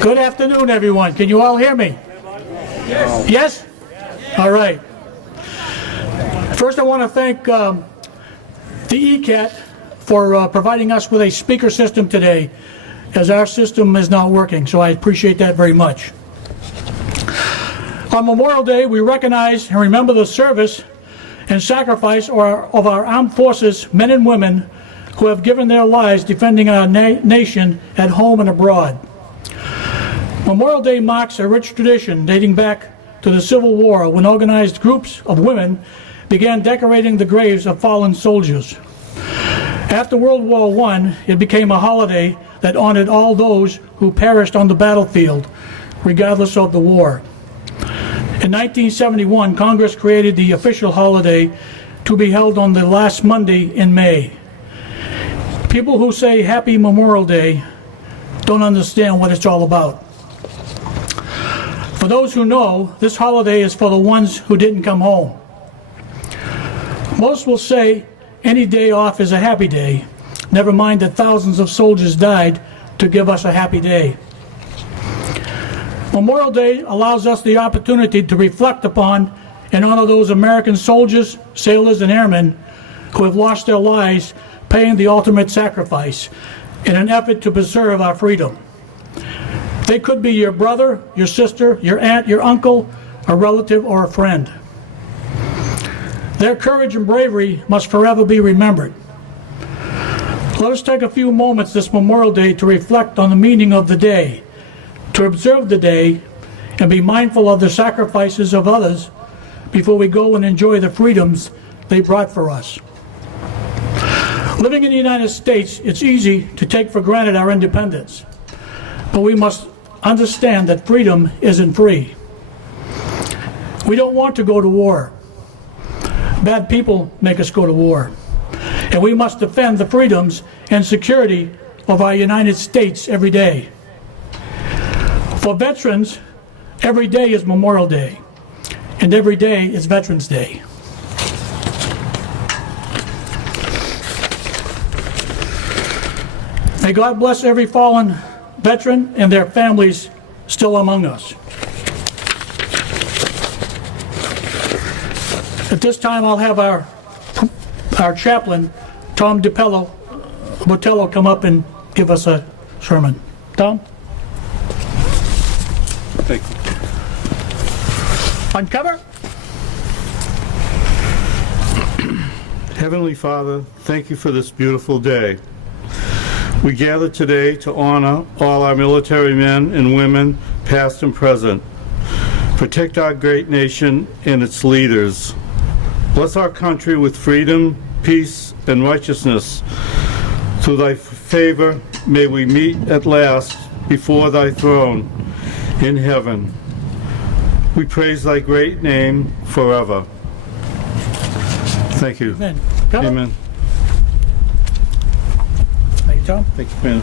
Good afternoon, everyone. Can you all hear me? Yes? All right. First, I want to thank the ECAT for providing us with a speaker system today, as our system is not working, so I appreciate that very much. On Memorial Day, we recognize and remember the service and sacrifice of our armed forces, men and women, who have given their lives defending our nation at home and abroad. Memorial Day marks a rich tradition dating back to the Civil War, when organized groups of women began decorating the graves of fallen soldiers. After World War I, it became a holiday that honored all those who perished on the battlefield, regardless of the war. In 1971, Congress created the official holiday to be held on the last Monday in May. People who say Happy Memorial Day don't understand what it's all about. For those who know, this holiday is for the ones who didn't come home. Most will say any day off is a happy day, never mind that thousands of soldiers died to give us a happy day. Memorial Day allows us the opportunity to reflect upon and honor those American soldiers, sailors, and airmen who have lost their lives paying the ultimate sacrifice in an effort to preserve our freedom. They could be your brother, your sister, your aunt, your uncle, a relative, or a friend. Their courage and bravery must forever be remembered. Let us take a few moments this Memorial Day to reflect on the meaning of the day, to observe the day, and be mindful of the sacrifices of others before we go and enjoy the freedoms they brought for us. Living in the United States, it's easy to take for granted our independence, but we must understand that freedom isn't free. We don't want to go to war. Bad people make us go to war. And we must defend the freedoms and security of our United States every day. For veterans, every day is Memorial Day, and every day is Veterans Day. May God bless every fallen veteran and their families still among us. At this time, I'll have our chaplain, Tom Botello, come up and give us a sermon. Tom? Thank you. Uncover. Heavenly Father, thank you for this beautiful day. We gather today to honor all our military men and women, past and present. Protect our great nation and its leaders. Bless our country with freedom, peace, and righteousness. Through thy favor, may we meet at last before thy throne in heaven. We praise thy great name forever. Thank you. Amen. Amen. Thank you, Tom. Thank you, man.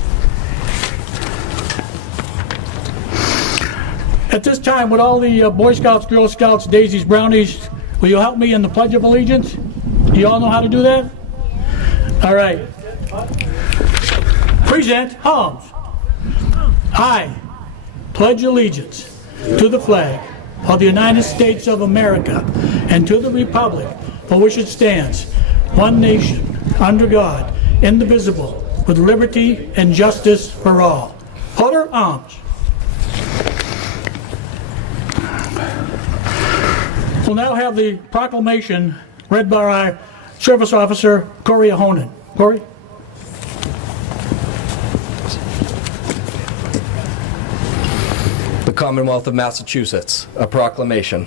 At this time, would all the Boy Scouts, Girl Scouts, Daisies, Brownies, will you help me in the Pledge of Allegiance? You all know how to do that? All right. Present arms. I pledge allegiance to the flag of the United States of America and to the republic for which it stands, one nation, under God, indivisible, with liberty and justice for all. Order arms. We'll now have the proclamation read by our Service Officer, Corey Ahonen. Corey? The Commonwealth of Massachusetts, a proclamation.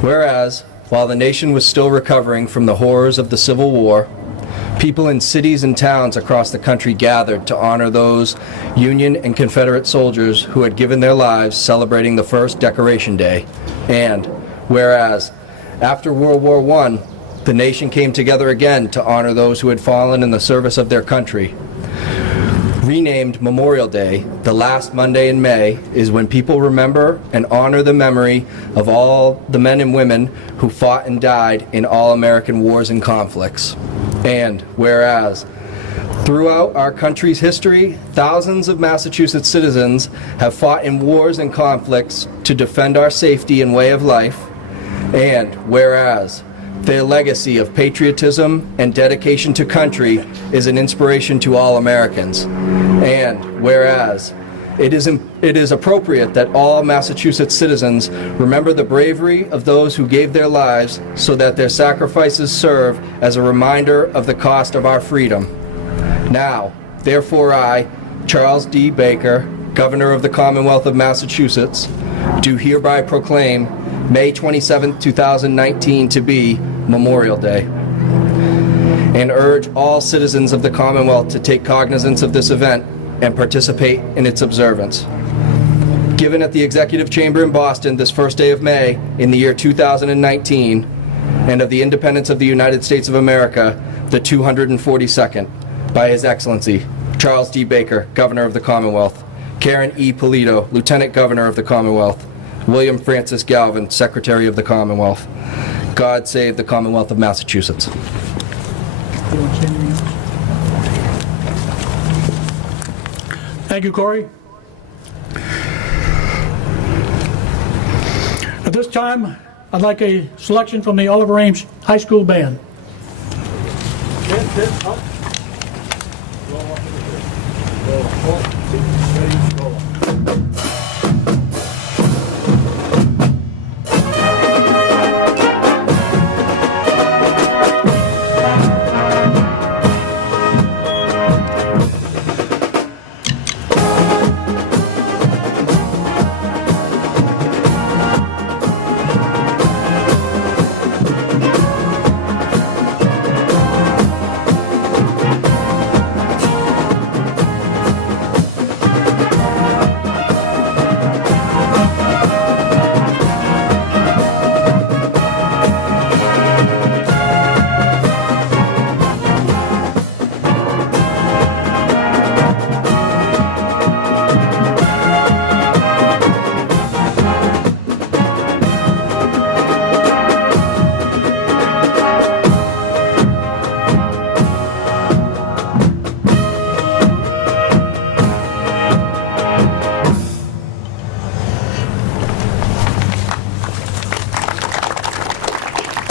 Whereas, while the nation was still recovering from the horrors of the Civil War, people in cities and towns across the country gathered to honor those Union and Confederate soldiers who had given their lives celebrating the first Decoration Day. And, whereas, after World War I, the nation came together again to honor those who had fallen in the service of their country. Renamed Memorial Day, the last Monday in May, is when people remember and honor the memory of all the men and women who fought and died in all American wars and conflicts. And whereas Throughout our country's history, thousands of Massachusetts citizens have fought in wars and conflicts to defend our safety and way of life. And whereas their legacy of patriotism and dedication to country is an inspiration to all Americans. And whereas it is appropriate that all Massachusetts citizens remember the bravery of those who gave their lives so that their sacrifices serve as a reminder of the cost of our freedom. Now, therefore I, Charles D. Baker, Governor of the Commonwealth of Massachusetts, do hereby proclaim May 27, 2019 to be Memorial Day, and urge all citizens of the Commonwealth to take cognizance of this event and participate in its observance. Given at the Executive Chamber in Boston this first day of May in the year 2019, and of the independence of the United States of America, the 242nd, by His Excellency, Charles D. Baker, Governor of the Commonwealth, Karen E. Polito, Lieutenant Governor of the Commonwealth, William Francis Galvin, Secretary of the Commonwealth. God save the Commonwealth of Massachusetts. Thank you, Corey. At this time, I'd like a selection from the Oliver Ames High School Band.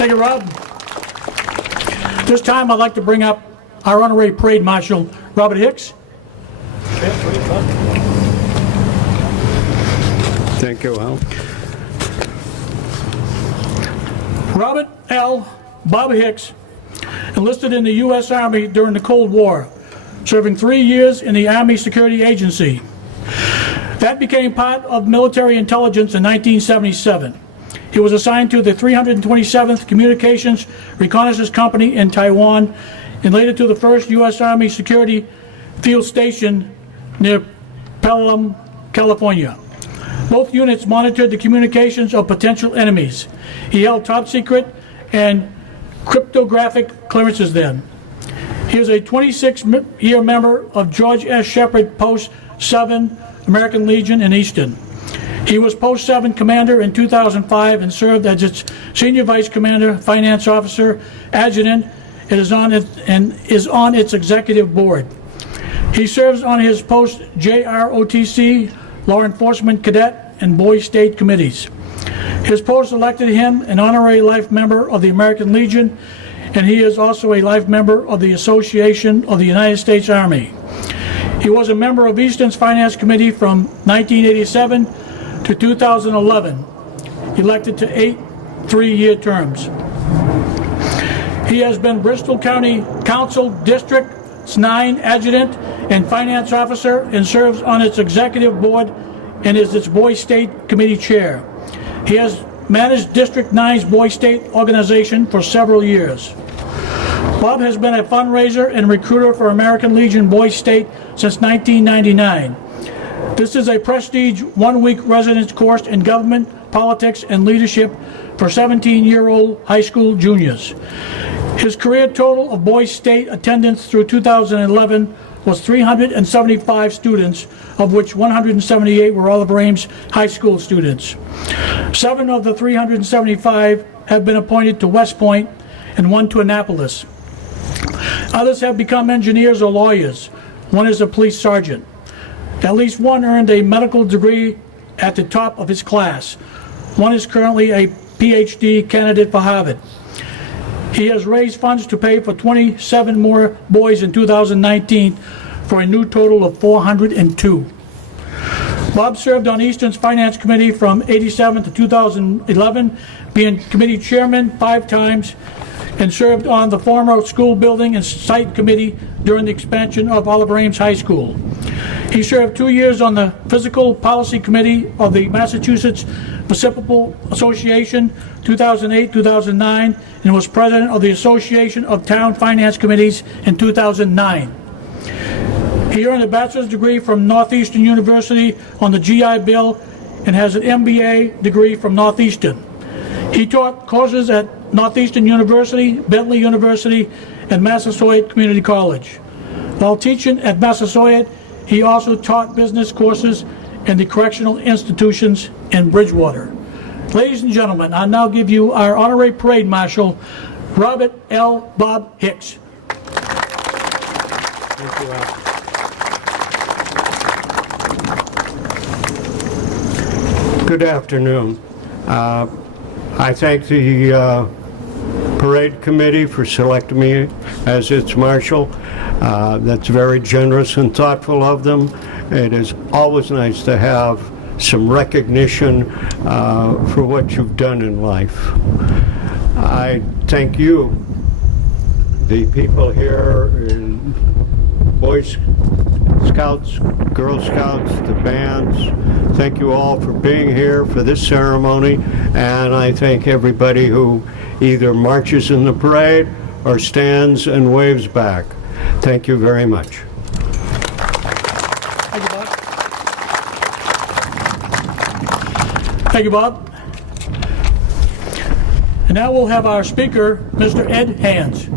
Thank you, Rob. This time, I'd like to bring up our Honorary Parade Marshal, Robert Hicks. Thank you, Al. Robert L. Bob Hicks enlisted in the U.S. Army during the Cold War, serving 3 years in the Army Security Agency. That became part of military intelligence in 1977. He was assigned to the 327th Communications Reconnaissance Company in Taiwan and later to the 1st U.S. Army Security Field Station near Pelham, California. Both units monitored the communications of potential enemies. He held top secret and cryptographic clearances then. He is a 26-year member of George S. Shepard Post 7 American Legion in Easton. He was Post 7 Commander in 2005 and served as its Senior Vice Commander, Finance Officer, Adjutant, and is on its Executive Board. He serves on his post JROTC, Law Enforcement Cadet, and Boy State Committees. His post elected him an honorary life member of the American Legion, and he is also a life member of the Association of the United States Army. He was a member of Easton's Finance Committee from 1987 to 2011, elected to 8 3-year terms. He has been Bristol County Council District's 9 Adjutant and Finance Officer and serves on its Executive Board and is its Boy State Committee Chair. He has managed District 9's Boy State organization for several years. Bob has been a fundraiser and recruiter for American Legion Boy State since 1999. This is a prestige 1-week residence course in government, politics, and leadership for 17-year-old high school juniors. His career total of Boy State attendance through 2011 was 375 students, of which 178 were Oliver Ames High School students. 7 of the 375 have been appointed to West Point and 1 to Annapolis. Others have become engineers or lawyers. One is a police sergeant. At least one earned a medical degree at the top of his class. One is currently a PhD candidate for Harvard. He has raised funds to pay for 27 more boys in 2019 for a new total of 402. Bob served on Easton's Finance Committee from '87 to 2011, being committee chairman 5 times, and served on the former School Building and Site Committee during the expansion of Oliver Ames High School. He served 2 years on the Physical Policy Committee of the Massachusetts Municipal Association, 2008-2009, and was president of the Association of Town Finance Committees in 2009. He earned a bachelor's degree from Northeastern University on the GI Bill and has an MBA degree from Northeastern. He taught courses at Northeastern University, Bentley University, and Massasoit Community College. While teaching at Massasoit, he also taught business courses in the correctional institutions in Bridgewater. Ladies and gentlemen, I now give you our Honorary Parade Marshal, Robert L. Bob Hicks. Thank you, Al. Good afternoon. I thank the Parade Committee for selecting me as its marshal. That's very generous and thoughtful of them. It is always nice to have some recognition for what you've done in life. I thank you, the people here in Boy Scouts, Girl Scouts, the bands. Thank you all for being here for this ceremony, and I thank everybody who either marches in the parade or stands and waves back. Thank you very much. Thank you, Bob. Thank you, Bob. And now we'll have our speaker, Mr. Ed Hands.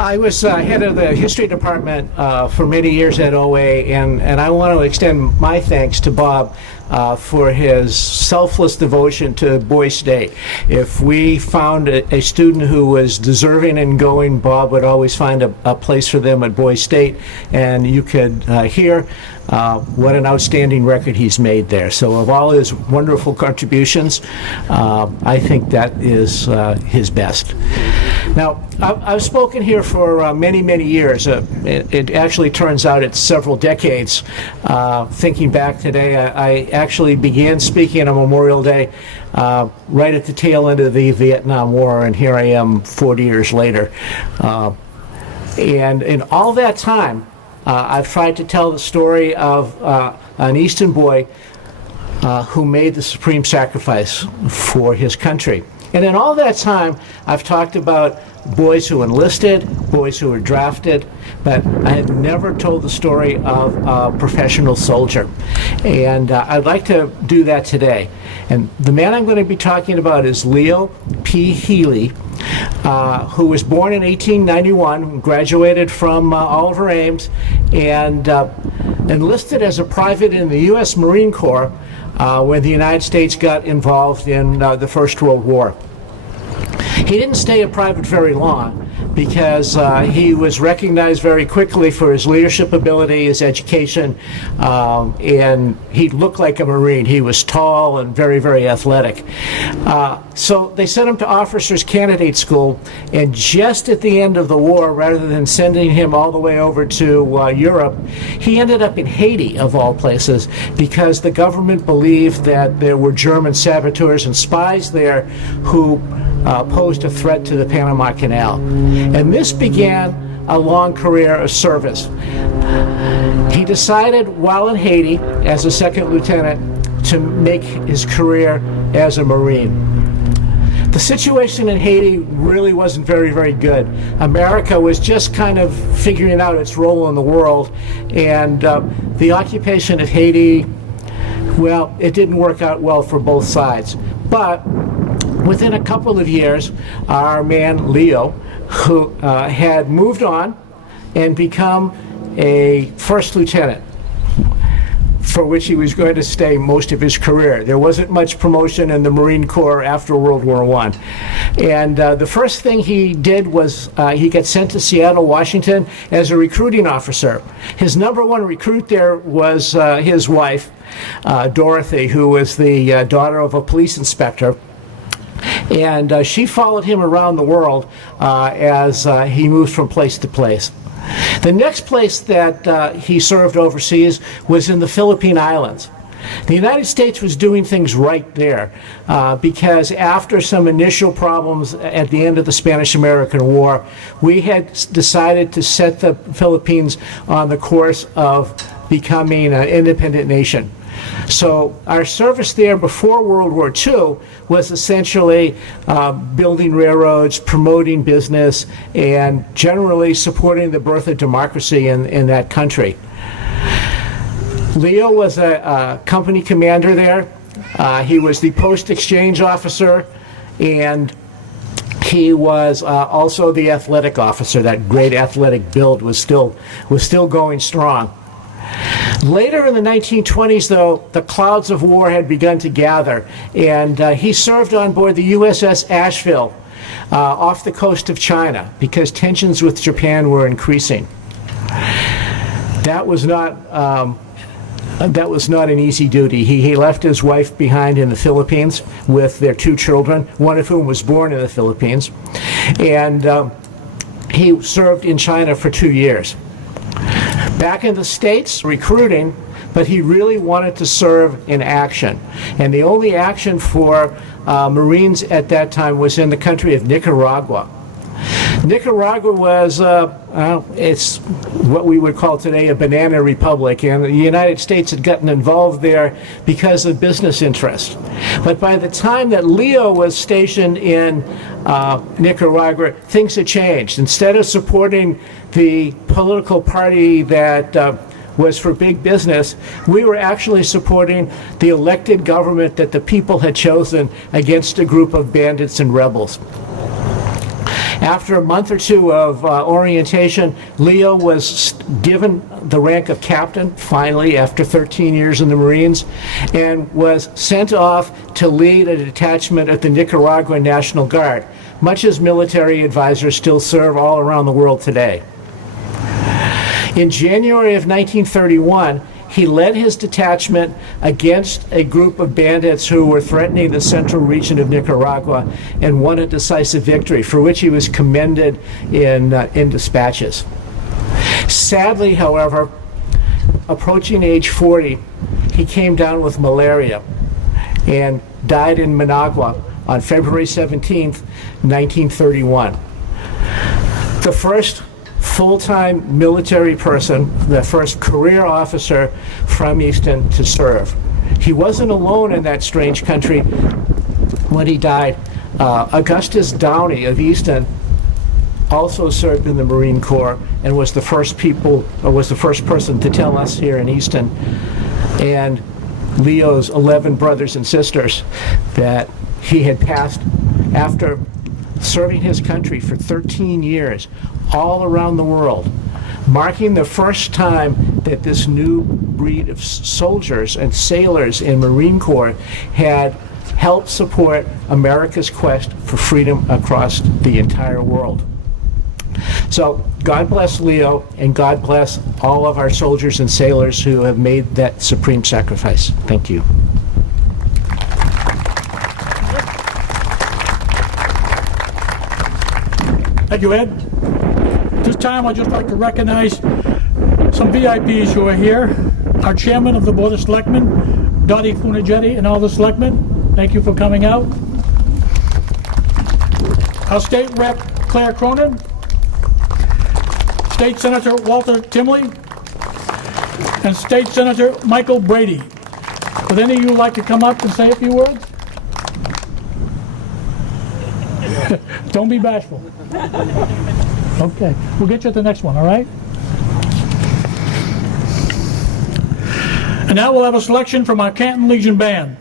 I was head of the history department for many years at OA, and I want to extend my thanks to Bob for his selfless devotion to Boy State. If we found a student who was deserving and going, Bob would always find a place for them at Boy State, and you could hear what an outstanding record he's made there. So of all his wonderful contributions, I think that is his best. Now, I've spoken here for many, many years. It actually turns out it's several decades. Thinking back today, I actually began speaking on Memorial Day right at the tail end of the Vietnam War, and here I am 40 years later. And in all that time, I've tried to tell the story of an Easton boy who made the supreme sacrifice for his country. And in all that time, I've talked about boys who enlisted, boys who were drafted, but I had never told the story of a professional soldier. And I'd like to do that today. And the man I'm going to be talking about is Leo P. Healy, who was born in 1891, graduated from Oliver Ames, and enlisted as a private in the U.S. Marine Corps when the United States got involved in the First World War. He didn't stay a private very long because he was recognized very quickly for his leadership ability, his education, and he looked like a Marine. He was tall and very, very athletic. So they sent him to Officers Candidate School, and just at the end of the war, rather than sending him all the way over to Europe, he ended up in Haiti, of all places, because the government believed that there were German saboteurs and spies there who posed a threat to the Panama Canal. And this began a long career of service. He decided while in Haiti as a second lieutenant to make his career as a Marine. The situation in Haiti really wasn't very, very good. America was just kind of figuring out its role in the world, and the occupation of Haiti, well, it didn't work out well for both sides. But within a couple of years, our man Leo, who had moved on and become a first lieutenant. for which he was going to stay most of his career. There wasn't much promotion in the Marine Corps after World War I. And the first thing he did was he got sent to Seattle, Washington as a recruiting officer. His number one recruit there was his wife, Dorothy, who was the daughter of a police inspector. And she followed him around the world as he moved from place to place. The next place that he served overseas was in the Philippine Islands. The United States was doing things right there because after some initial problems at the end of the Spanish-American War, we had decided to set the Philippines on the course of becoming an independent nation. So our service there before World War II was essentially building railroads, promoting business, and generally supporting the birth of democracy in that country. Leo was a company commander there. He was the post-exchange officer, and he was also the athletic officer. That great athletic build was still going strong. Later in the 1920s, though, the clouds of war had begun to gather, and he served on board the USS Asheville off the coast of China because tensions with Japan were increasing. That was not an easy duty. He left his wife behind in the Philippines with their 2 children, one of whom was born in the Philippines, and he served in China for 2 years. Back in the States, recruiting, but he really wanted to serve in action. And the only action for Marines at that time was in the country of Nicaragua. Nicaragua was, it's what we would call today a banana republic, and the United States had gotten involved there because of business interests. But by the time that Leo was stationed in Nicaragua, things had changed. Instead of supporting the political party that was for big business, we were actually supporting the elected government that the people had chosen against a group of bandits and rebels. After a month or 2 of orientation, Leo was given the rank of captain, finally, after 13 years in the Marines, and was sent off to lead a detachment of the Nicaraguan National Guard, much as military advisors still serve all around the world today. In January of 1931, he led his detachment against a group of bandits who were threatening the central region of Nicaragua and won a decisive victory, for which he was commended in dispatches. Sadly, however, approaching age 40, he came down with malaria and died in Managua on February 17th, 1931. The first full-time military person, the first career officer from Easton to serve. He wasn't alone in that strange country when he died. Augustus Downey of Easton also served in the Marine Corps and was the first person to tell us here in Easton and Leo's 11 brothers and sisters that he had passed after serving his country for 13 years all around the world, marking the first time that this new breed of soldiers and sailors in Marine Corps had helped support America's quest for freedom across the entire world. So God bless Leo, and God bless all of our soldiers and sailors who have made that supreme sacrifice. Thank you. Thank you, Ed. This time I'd just like to recognize some VIPs who are here. Our chairman of the Board of Selectmen, Dottie Funagetti, and all the selectmen. Thank you for coming out. Our state rep, Claire Cronin. State Senator Walter Timley. And State Senator Michael Brady. Would any of you like to come up and say a few words? Don't be bashful. Okay, we'll get you at the next one, all right? And now we'll have a selection from our Canton Legion Band.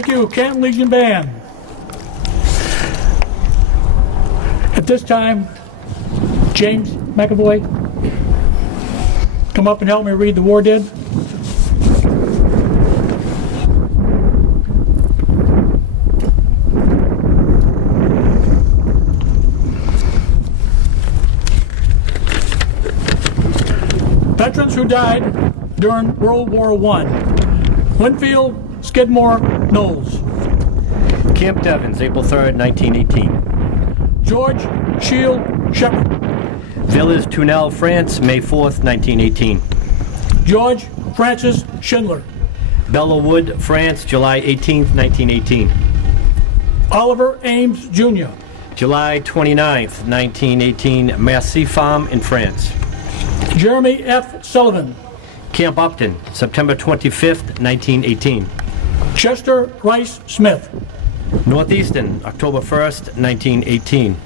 Thank you, Canton Legion Band. At this time, James McAvoy, come up and help me read the war dead. Veterans who died during World War I. Winfield, Skidmore, Knowles. Camp Devens, April 3rd, 1918. George Shield Shepherd. Villers, Tournelle, France, May 4th, 1918. George Francis Schindler. Bella Wood, France, July 18th, 1918. Oliver Ames Jr. July 29th, 1918, Massy Farm in France. Jeremy F. Sullivan. Camp Upton, September 25th, 1918. Chester Rice Smith. Northeastern, October 1st, 1918.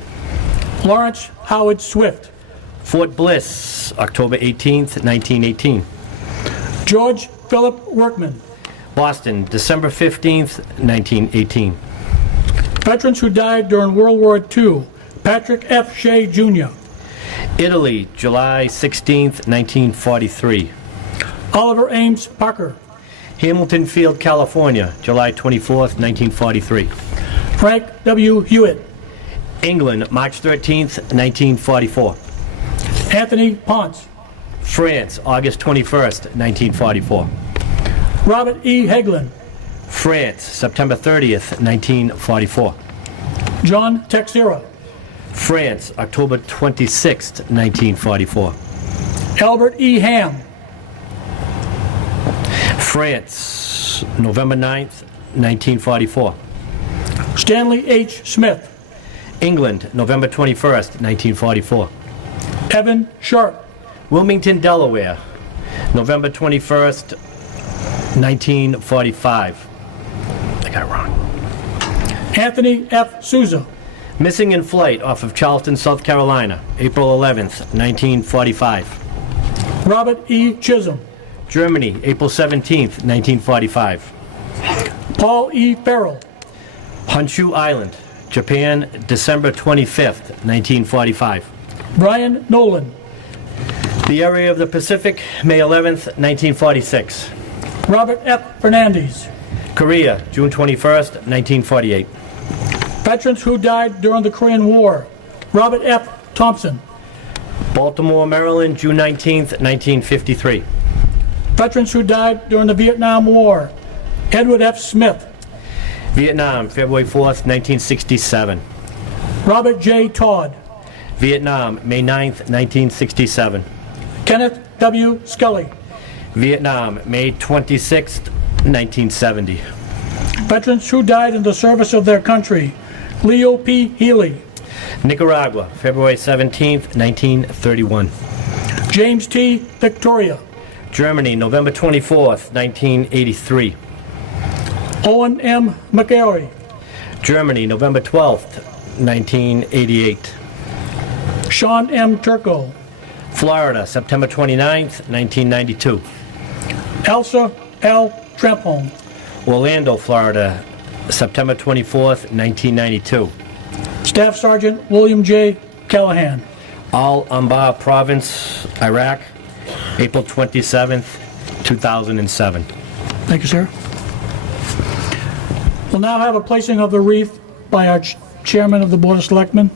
Lawrence Howard Swift. Fort Bliss, October 18th, 1918. George Philip Workman. Boston, December 15th, 1918. Veterans who died during World War II. Patrick F. Shea Jr. Italy, July 16th, 1943. Oliver Ames Parker. Hamilton Field, California, July 24th, 1943. Frank W. Hewitt. England, March 13th, 1944. Anthony Ponce. France, August 21st, 1944. Robert E. Hagelin. France, September 30th, 1944. John Texera. France, October 26th, 1944. Albert E. Ham. France, November 9th, 1944. Stanley H. Smith. England, November 21st, 1944. Evan Sharp. Wilmington, Delaware, November 21st, 1945. I got it wrong. Anthony F. Souza. Missing in flight off of Charleston, South Carolina, April 11th, 1945. Robert E. Chisholm. Germany, April 17th, 1945. Paul E. Farrell. Honshu Island, Japan, December 25th, 1945. Brian Nolan. The area of the Pacific, May 11th, 1946. Robert F. Fernandez. Korea, June 21st, 1948. Veterans who died during the Korean War. Robert F. Thompson. Baltimore, Maryland, June 19th, 1953. Veterans who died during the Vietnam War. Edward F. Smith. Vietnam, February 4th, 1967. Robert J. Todd. Vietnam, May 9th, 1967. Kenneth W. Scully. Vietnam, May 26th, 1970. Veterans who died in the service of their country. Leo P. Healy. Nicaragua, February 17th, 1931. James T. Victoria. Germany, November 24th, 1983. Owen M. McGarry. Germany, November 12th, 1988. Sean M. Turco. Florida, September 29th, 1992. Elsa L. Trampholm. Orlando, Florida, September 24th, 1992. Staff Sergeant William J. Callahan. Al-Anbar Province, Iraq, April 27th, 2007. Thank you, sir. We'll now have a placing of the wreath by our Chairman of the Board of Selectmen.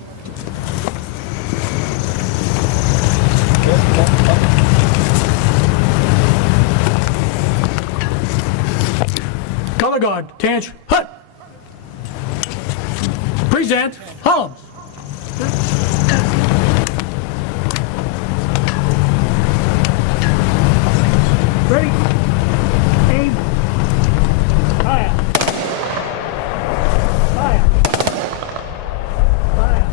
Color Guard, Tanch Hut. Present, Holmes. Ready? Aim. Fire. Fire. Fire.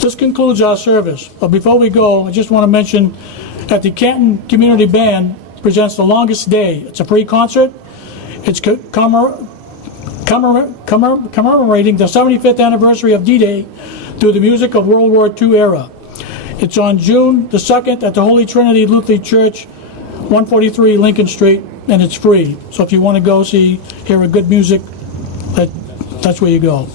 This concludes our service, but before we go, I just want to mention that the Canton Community Band presents The Longest Day. It's a free concert. It's commemorating the 75th anniversary of D-Day through the music of World War II era. It's on June the 2nd at the Holy Trinity Lutheran Church, 143 Lincoln Street, and it's free. So if you want to go hear a good music, that's where you go.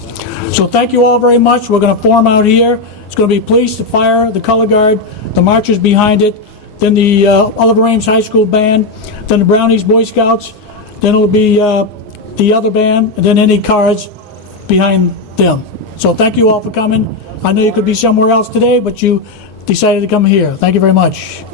So thank you all very much. We're going to form out here. It's going to be police, the fire, the color guard, the marchers behind it, then the Oliver Ames High School band, then the Brownies Boy Scouts, then it'll be the other band, and then any cars behind them. So thank you all for coming. I know you could be somewhere else today, but you decided to come here. Thank you very much.